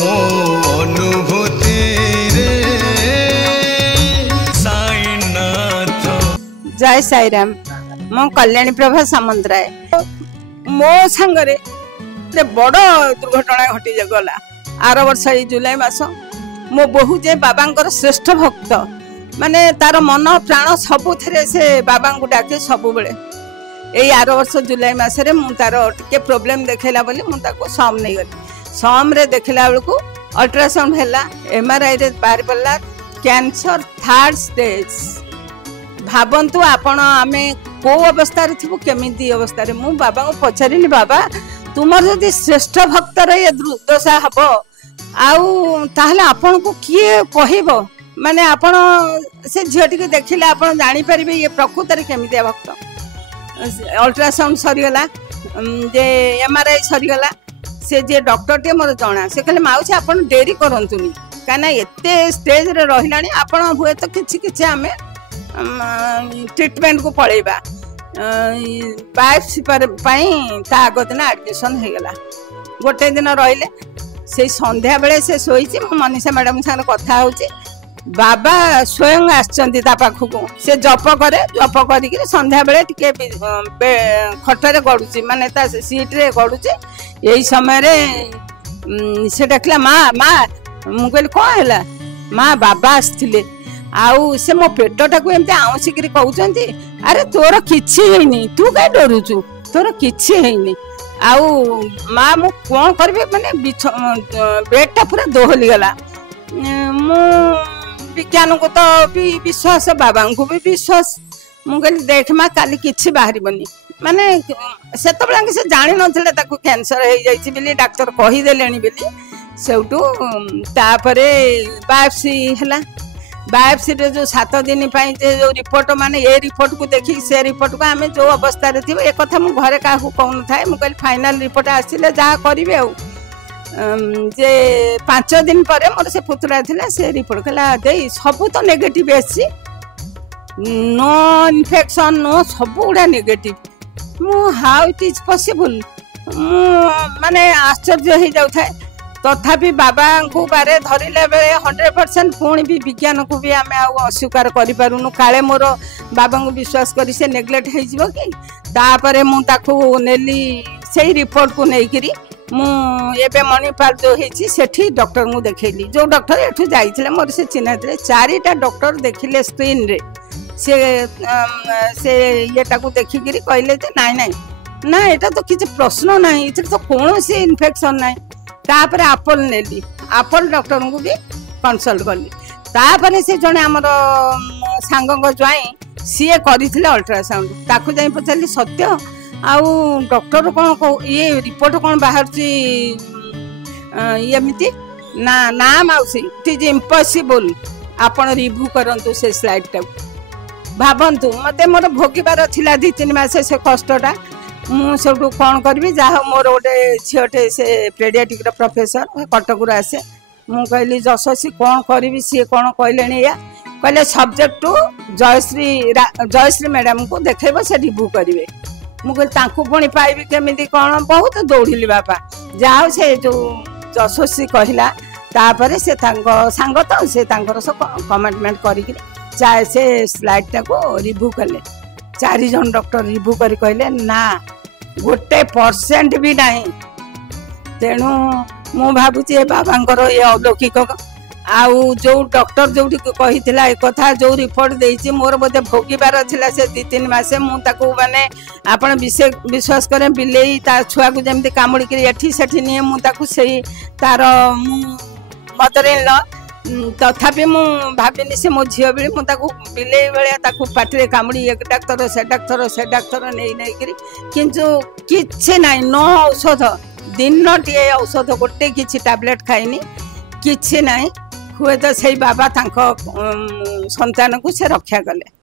मो अनुभूति रे साईनाथ। जय साईराम। मो कल्याणी प्रभा सामंतराय। मो सांगरे बड़ दुर्घटना घटी गला आर वर्ष जुलाई मास। मो बहु जे बाबा श्रेष्ठ भक्त माने तार मन प्राण सबु से बाबा को डाके सबु बेले यही आर वर्ष जुलाई मसरे तार टे प्रोब्लेम देखला बोली मुझे सम नहीं गली। सम रे देखला बेलू अल्ट्रासाउंड है एमआरआई रे बाहर पड़ा कैंसर 3rd स्टेज। भावतु आपण आमे को अवस्था थी केमी अवस्था मु बाबा को पचारि बाबा तुम जदि श्रेष्ठ भक्तर ये दुर्दशा हम आउ आपण को किए कहब माने आपण से झीटी के देखिले आपण जानी परिबे ये प्रकृत केमितिया भक्त। अल्ट्रासाउंड सरीगला जे एमआरआई सरीगला से जे डॉक्टर टे मोर जना से कहले माउसी आपण डेरी करंतुनी काना एते स्टेज रे रहिलानी आपण हुए तो किछि किछि आमे ट्रीटमेंट को पळेबा बायोप्सी पर पई ता आगो दिन एडमिशन हे गला। गोटे दिन रहिले से संध्या बेले से सोईची मनीषा मैडम संग कथा होची बाबा स्वयं आछंती ता पाखु को से जप करे जप करी संध्या बेले टिके खटरे गडुची माने ता सीट रे गडुची एई समय रे से देखला मां मां मु कहली को हैला मां बाबा आस्थिले आउ से मो पेटटा को एमते आउसिकरी कहउचंती अरे तोर किछि हेनी तू काई डरुचु तोर किछि हेनी आउ मां मु कोन करबे माने बेडटा पूरा दोहली गला। मु विज्ञान को तो भी विश्वास बाबा को भी विश्वास मु कहली देख मां काली किछि बाहरी बनी माने से तो बला से जानि नथिले ताको कैंसर हे जाइछि बिली डॉक्टर कहि देलेनी बिली सेउटू तापरे बायोप्सी हला। बायोप्सी रे जो 7 दिन पाई जो रिपोर्ट माने ये रिपोर्ट को देखि से रिपोर्ट को आमे जो अवस्था रे थिबे एक कथा मु घरे का कहन थाए मु कहली फाइनल रिपोर्ट आसिले जा करिवे आ जे 5 दिन पर मोर से पुतरा थिला से रिपोर्ट कला दे सब तो नेगेटिव आसी नो इन्फेक्शन नो सब गुडा नेगेटिव मु हाउ इट इज पॉसिबल माने आश्चर्य हो जाउ थाए। तथापि बाबा को बारे धरले बेले 100% पुणी भी विज्ञान को भी आम अस्वीकार करूँ काले मोर बाबा को विश्वास करी से नेग्लेक्ट हो कि तापर मुझे से रिपोर्ट को लेकिरी मुझे मणिपाल जो होठी डॉक्टर को देखली जो डॉक्टर एठू जाइए मोर से चिन्ह थे 4टा डॉक्टर देखिले स्क्रीन रे से येटा को देखिकी कहले नाई नाई ना यहाँ तो किसी प्रश्न ना ये तो कौन सी इन्फेक्शन ना तापर आपल नेली आपल डॉक्टर को भी कंसल्ट कली तापर से जने आमर सांग ज्वाई सीए करथिले अल्ट्रासाउंड ताकू जाई पचाली सत्य आउ डॉक्टर कौन ये रिपोर्ट कौन बाहर एमती ना ना माउसी इट इज इम्पॉसिबल आपण रिव्यू करंतु से स्लाइड टा भावंतु मते मोर भोगिबार थिला 2-3 मास से कष्टटा मु सब कौन करी जहाँ मोर गोटे झीटे से पेडियाट्रिक प्रोफेसर कटक आसे मु कहली जशसी कौन करी सी कौन कहले या कहले सब्जेक्ट टू जयश्री मैडम को देखेब से रिव्यू करेंगे मुझे पुणी पाइबी केमी कौन बहुत दौड़िली बापा जहाँ से जो जशसी कहला तापर से सांग तो से सब कमेंटमेंट करी चाहे से स्लाइड टा को रिव्यू कले 4 जन डॉक्टर रिव्यू करी कहले ना 1% भी नहीं तेणु मु भावुची बाबा ये अलौकिक आउ जो डॉक्टर जो कही एक कथा जो रिपोर्ट देती मोर बोधे भोगिबार थिला से 2-3 मासे मुझे माने आपण विश्वास करें बिलेई तार छुआ को जमी कामुड़ी एठी सेठी निए मुझे तार मदर इन लॉ तथापि मु भाविनी से मो झील बेले मुझे बिले भाया पाटे कामुड़ी एक डाक्तर से डाक्तर नहीं किंतु किछि नाई नो औषध दिन टे औषध गोटे किछि टैबलेट खाइनी किछि नाई हुए तो से बाबा संतान को से रक्षा कले।